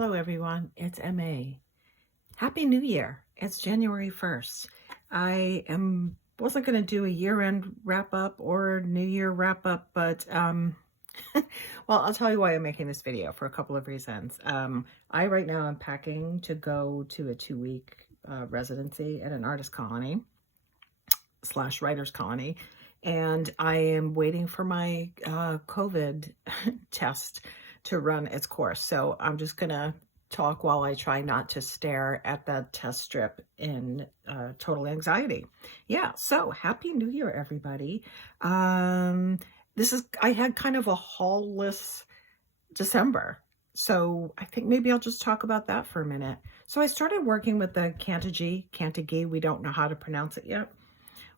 Hello everyone, it's MA. Happy New Year. It's January 1st. Wasn't going to do a year-end wrap-up or New Year wrap-up, but well, I'll tell you why I'm making this video for a couple of reasons. I right now am packing to go to a 2-week residency at an artist colony / writer's colony, and I am waiting for my COVID test to run its course. So I'm just gonna talk while I try not to stare at that test strip in total anxiety. Yeah, so Happy New Year, everybody. I had kind of a haul-less December, so I think maybe I'll just talk about that for a minute. So I started working with the Cantigee, we don't know how to pronounce it yet,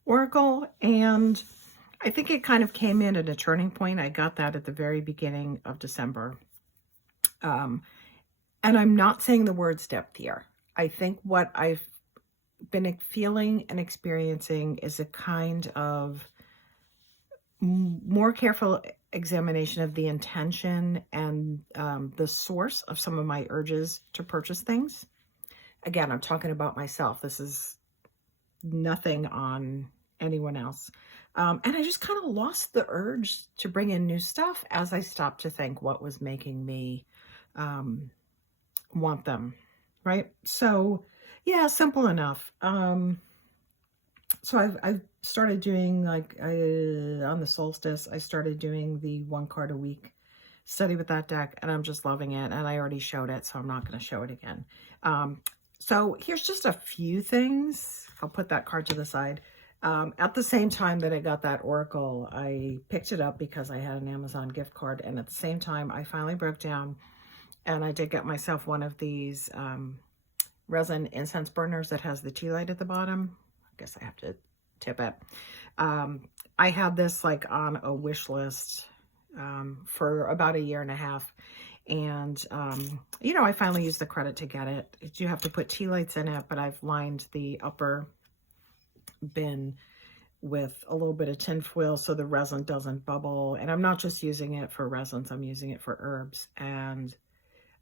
Oracle, and I think it kind of came in at a turning point. I got that at the very beginning of December. And I'm not saying the word depth here. I think what I've been feeling and experiencing is a kind of more careful examination of the intention and the source of some of my urges to purchase things. Again, I'm talking about myself. This is nothing on anyone else. And I just kind of lost the urge to bring in new stuff as I stopped to think what was making me want them, right? So yeah, simple enough. So I've started doing, like, on the solstice, I started doing the 1 card a week study with that deck, and I'm just loving it. And I already showed it, so I'm not going to show it again. So here's just a few things. I'll put that card to the side. At the same time that I got that Oracle, I picked it up because I had an Amazon gift card. And at the same time, I finally broke down and I did get myself one of these resin incense burners that has the tea light at the bottom. I guess I have to tip it. I had this like on a wish list for about 1.5 years. And, you know, I finally used the credit to get it. You have to put tea lights in it, but I've lined the upper bin with a little bit of tin foil so the resin doesn't bubble. And I'm not just using it for resins, I'm using it for herbs. And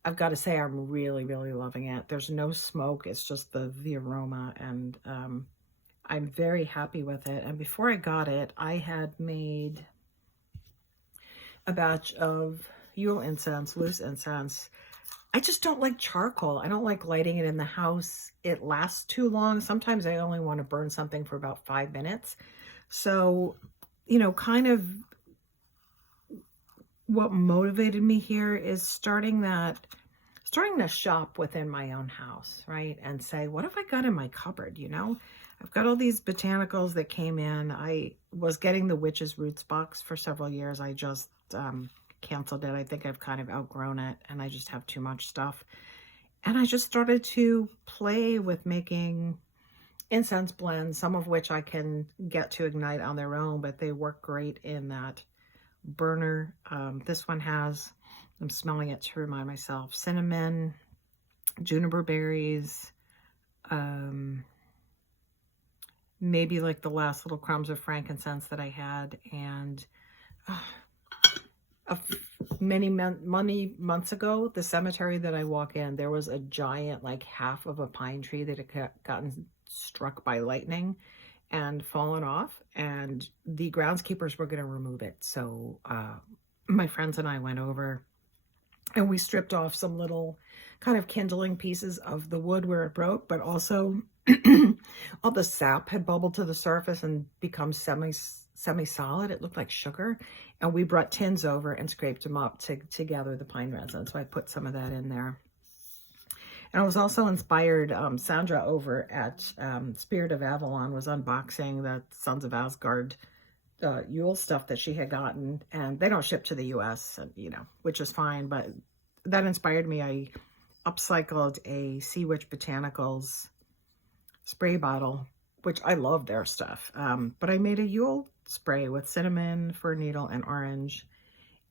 I've got to say, I'm really, really loving it. There's no smoke, it's just the aroma, and I'm very happy with it. And before I got it, I had made a batch of Yule incense, loose incense. I just don't like charcoal. I don't like lighting it in the house. It lasts too long. Sometimes I only want to burn something for about 5 minutes. So, you know, kind of what motivated me here is starting to shop within my own house, right? And say, what have I got in my cupboard, you know? I've got all these botanicals that came in. I was getting the Witch's Roots box for several years. I just canceled it. I think I've kind of outgrown it and I just have too much stuff. And I just started to play with making incense blends, some of which I can get to ignite on their own, but they work great in that burner. This one has, I'm smelling it to remind myself, cinnamon, juniper berries, maybe like the last little crumbs of frankincense that I had, and many months ago, the cemetery that I walk in, there was a giant, like half of a pine tree that had gotten struck by lightning and fallen off, and the groundskeepers were going to remove it. So my friends and I went over and we stripped off some little kind of kindling pieces of the wood where it broke, but also all the sap had bubbled to the surface and become semi-solid. It looked like sugar. And we brought tins over and scraped them up to gather the pine resin. So I put some of that in there. And I was also inspired, Sandra over at Spirit of Avalon was unboxing the Sons of Asgard Yule stuff that she had gotten. And they don't ship to the US, you know, which is fine. But that inspired me. I upcycled a Sea Witch Botanicals spray bottle, which I love their stuff. But I made a Yule spray with cinnamon, fir needle, and orange.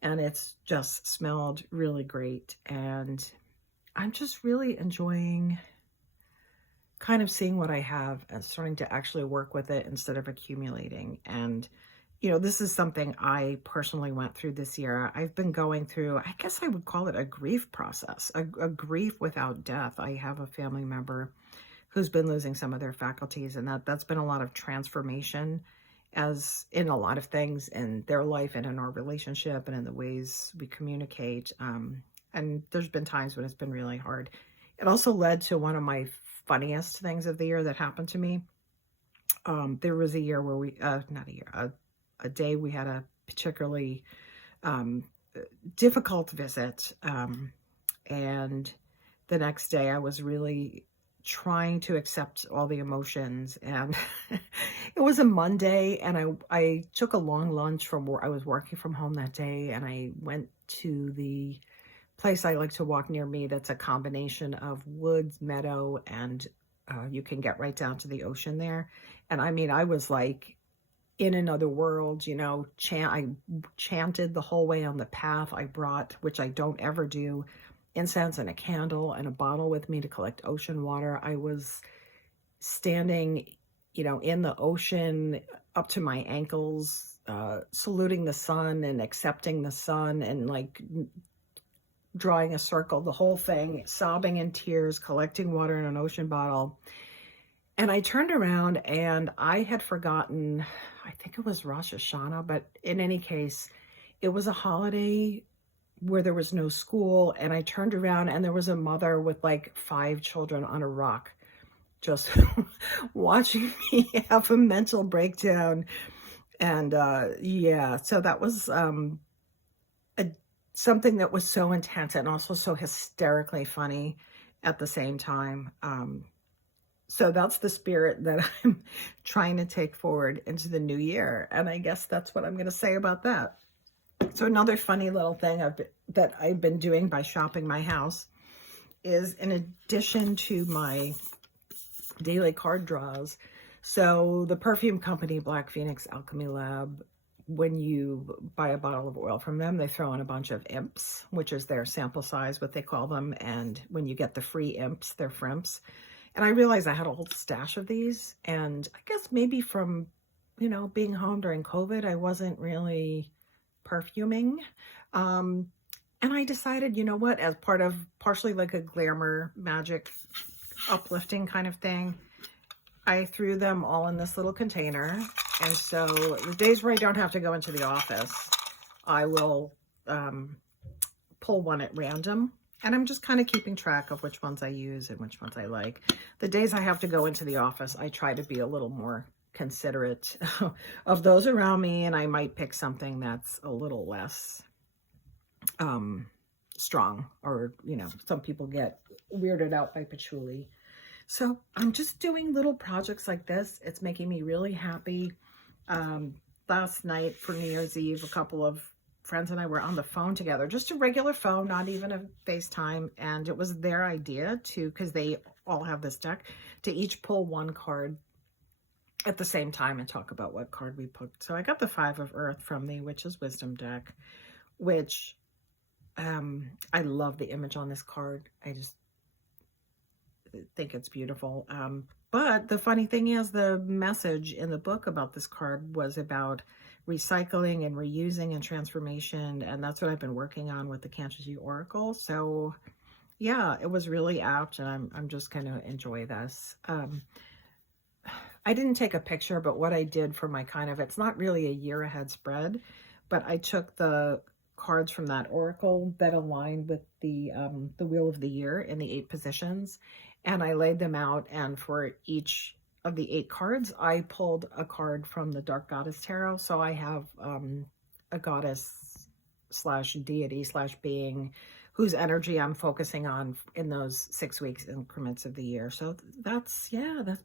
And it's just smelled really great. And I'm just really enjoying kind of seeing what I have and starting to actually work with it instead of accumulating. And this is something I personally went through this year. I've been going through, I guess I would call it a grief process, a grief without death. I have a family member who's been losing some of their faculties, and that's been a lot of transformation as in a lot of things in their life and in our relationship and in the ways we communicate. And there's been times when it's been really hard. It also led to one of my funniest things of the year that happened to me. There was a year where not a year, a day we had a particularly difficult visit. And the next day I was really trying to accept all the emotions, and it was a Monday, and I took a long lunch from where I was working from home that day, and I went to the place I like to walk near me that's a combination of woods, meadow, and you can get right down to the ocean there. And I mean, I was like in another world, I chanted the whole way on the path. I brought, which I don't ever do, incense and a candle and a bottle with me to collect ocean water. I was standing, in the ocean up to my ankles, saluting the sun and accepting the sun and like drawing a circle, the whole thing, sobbing in tears, collecting water in an ocean bottle. And I turned around and I had forgotten, I think it was Rosh Hashanah, but in any case, it was a holiday where there was no school. And I turned around and there was a mother with like 5 children on a rock, just watching me have a mental breakdown. And so that was something that was so intense and also so hysterically funny at the same time. So that's the spirit that I'm trying to take forward into the new year. And I guess that's what I'm going to say about that. So another funny little thing that I've been doing by shopping my house is, in addition to my daily card draws, so the perfume company Black Phoenix Alchemy Lab, when you buy a bottle of oil from them, they throw in a bunch of imps, which is their sample size, what they call them. And when you get the free imps, they're frimps. And I realized I had a whole stash of these. And I guess maybe from, being home during COVID, I wasn't really perfuming. And I decided, what, as part of partially like a glamour magic uplifting kind of thing, I threw them all in this little container. And so the days where I don't have to go into the office, I will pull one at random. And I'm just kind of keeping track of which ones I use and which ones I like. The days I have to go into the office, I try to be a little more considerate of those around me. And I might pick something that's a little less strong, or, some people get weirded out by patchouli. So I'm just doing little projects like this. It's making me really happy. Last night for New Year's Eve, a couple of friends and I were on the phone together, just a regular phone, not even a FaceTime. And it was their idea because they all have this deck, to each pull one card at the same time and talk about what card we picked. So I got the 5 of Earth from the Witch's Wisdom deck, which I love the image on this card. I just think it's beautiful. But the funny thing is, the message in the book about this card was about recycling and reusing and transformation. And that's what I've been working on with the Canterbury Oracle. So yeah, it was really apt, and I'm just going to enjoy this. I didn't take a picture, but what I did for my it's not really a year ahead spread, but I took the cards from that oracle that aligned with the wheel of the year in the 8 positions, and I laid them out, and for each of the 8 cards, I pulled a card from the Dark Goddess Tarot. So I have a goddess slash deity slash being whose energy I'm focusing on in those 6 weeks increments of the year. So that's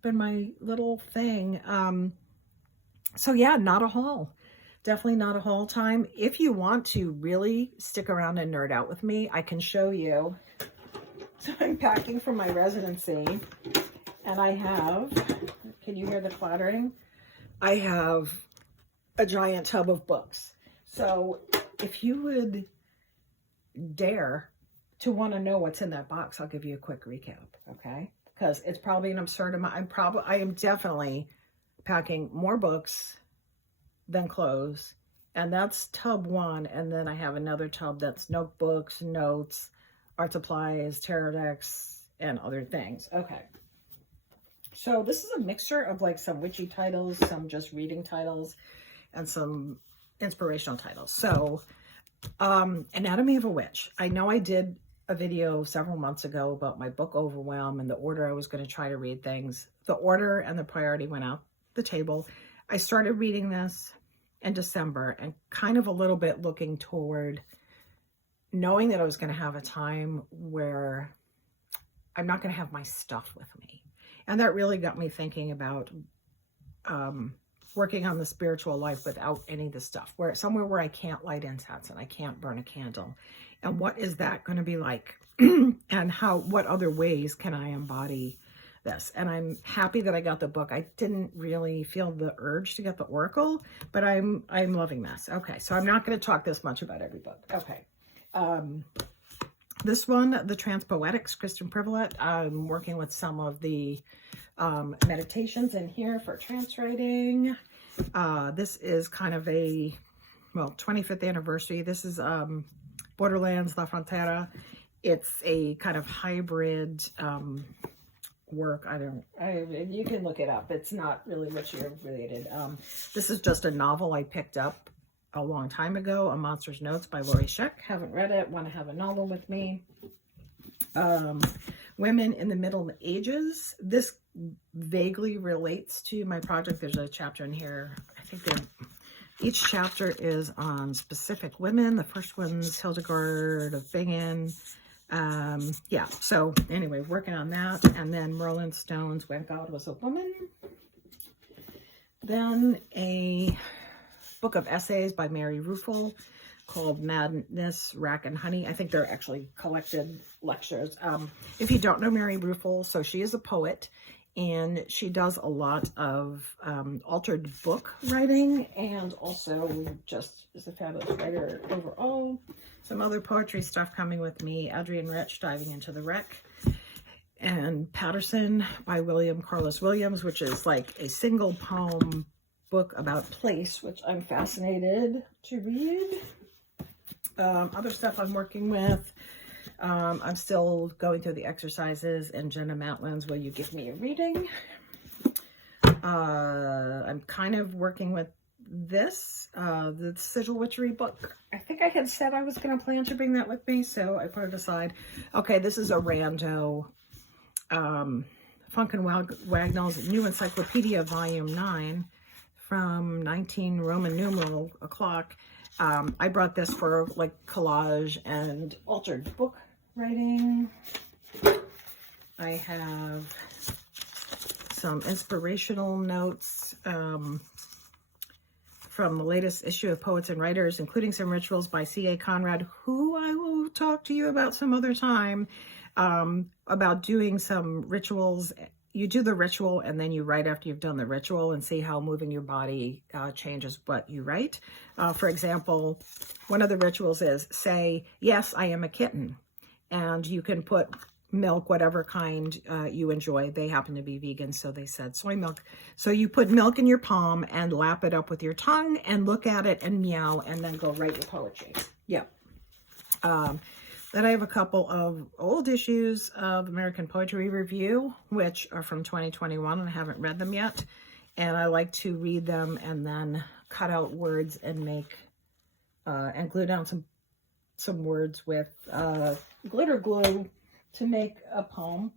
been my little thing. So yeah, not a haul. Definitely not a haul time. If you want to really stick around and nerd out with me, I can show you. So I'm packing for my residency, and I have, can you hear the clattering? I have a giant tub of books. So if you would dare to want to know what's in that box, I'll give you a quick recap, okay? Because it's probably an absurd amount. I am definitely packing more books then clothes. And that's tub one. And then I have another tub that's notebooks, notes, art supplies, tarot decks, and other things. Okay. So this is a mixture of like some witchy titles, some just reading titles, and some inspirational titles. So Anatomy of a Witch. I know I did a video several months ago about my book Overwhelm and the order I was going to try to read things. The order and the priority went out the table. I started reading this in December and kind of a little bit looking toward knowing that I was going to have a time where I'm not going to have my stuff with me. And that really got me thinking about working on the spiritual life without any of the stuff, where somewhere where I can't light incense and I can't burn a candle. And what is that going to be like? And what other ways can I embody this? And I'm happy that I got the book. I didn't really feel the urge to get the Oracle, but I'm loving this. Okay, so I'm not going to talk this much about every book. Okay. This one, The Transpoetics, Kristen Privilette. I'm working with some of the meditations in here for trance writing. This is kind of a, 25th anniversary. This is Borderlands, La Frontera. It's a kind of hybrid work. You can look it up. It's not really witchy related. This is just a novel I picked up a long time ago, A Monster's Notes by Lori Sheck. Haven't read it, want to have a novel with me. Women in the Middle Ages. This vaguely relates to my project. There's a chapter in here. I think each chapter is on specific women. The first one's Hildegard of Bingen. Yeah, so anyway, working on that. And then Merlin Stone's When God Was a Woman. Then a book of essays by Mary Ruefle called Madness, Rack, and Honey. I think they're actually collected lectures. If you don't know Mary Ruefle, so she is a poet, and she does a lot of altered book writing, and also just is a fabulous writer overall. Some other poetry stuff coming with me. Adrienne Rich, Diving into the Wreck. And Patterson by William Carlos Williams, which is like a single poem book about place, which I'm fascinated to read. Other stuff I'm working with. I'm still going through the exercises in Jenna Matlin's Will You Give Me a Reading? I'm kind of working with this, the Sigil Witchery book. I think I had said I was going to plan to bring that with me, so I put it aside. Okay, this is a rando. Funk and Wagnall's New Encyclopedia, Volume 9, from 19 Roman numeral o'clock. I brought this for like collage and altered book writing. I have some inspirational notes from the latest issue of Poets and Writers, including some rituals by C.A. Conrad, who I will talk to you about some other time, about doing some rituals. You do the ritual and then you write after you've done the ritual and see how moving your body changes what you write. For example, one of the rituals is say, yes, I am a kitten. And you can put milk, whatever kind you enjoy. They happen to be vegan, so they said soy milk. So you put milk in your palm and lap it up with your tongue and look at it and meow and then go write your poetry. Yeah. Then I have a couple of old issues of American Poetry Review, which are from 2021, and I haven't read them yet. And I like to read them and then cut out words and make, and glue down some words with glitter glue to make a poem.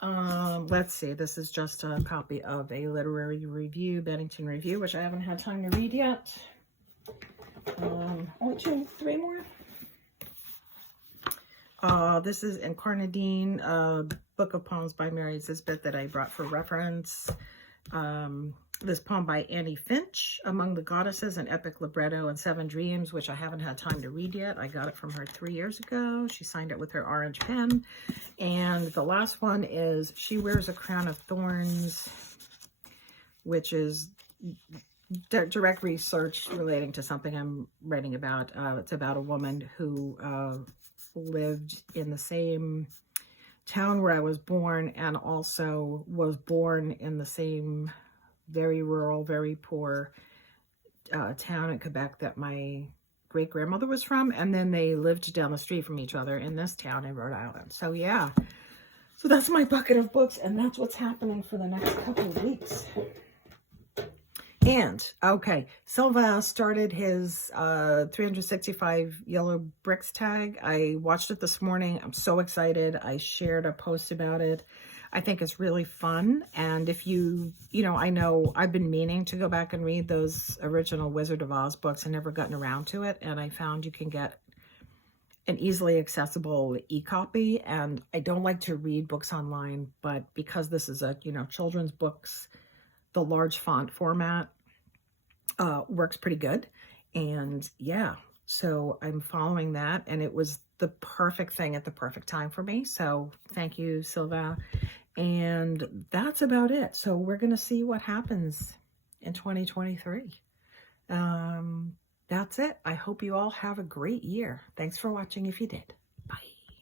Let's see, this is just a copy of a literary review, Bennington Review, which I haven't had time to read yet. Only three more. This is Incarnadine, a book of poems by Mary Zisbeth that I brought for reference. This poem by Annie Finch, Among the Goddesses, an Epic Libretto and Seven Dreams, which I haven't had time to read yet. I got it from her 3 years ago. She signed it with her orange pen. And the last one is She Wears a Crown of Thorns, which is direct research relating to something I'm writing about. It's about a woman who lived in the same town where I was born and also was born in the same very rural, very poor town in Quebec that my great-grandmother was from, and then they lived down the street from each other in this town in Rhode Island. So yeah, so that's my bucket of books, and that's what's happening for the next couple of weeks. And, okay, Sylvain started his 365 Yellow Bricks tag. I watched it this morning. I'm so excited. I shared a post about it. I think it's really fun. And if you know, I know I've been meaning to go back and read those original Wizard of Oz books and never gotten around to it. And I found you can get an easily accessible e-copy. And I don't like to read books online, but because this is a, children's books, the large font format works pretty good. And yeah, so I'm following that, and it was the perfect thing at the perfect time for me. So thank you, Sylvain. And that's about it. So we're going to see what happens in 2023. That's it. I hope you all have a great year. Thanks for watching if you did. Bye.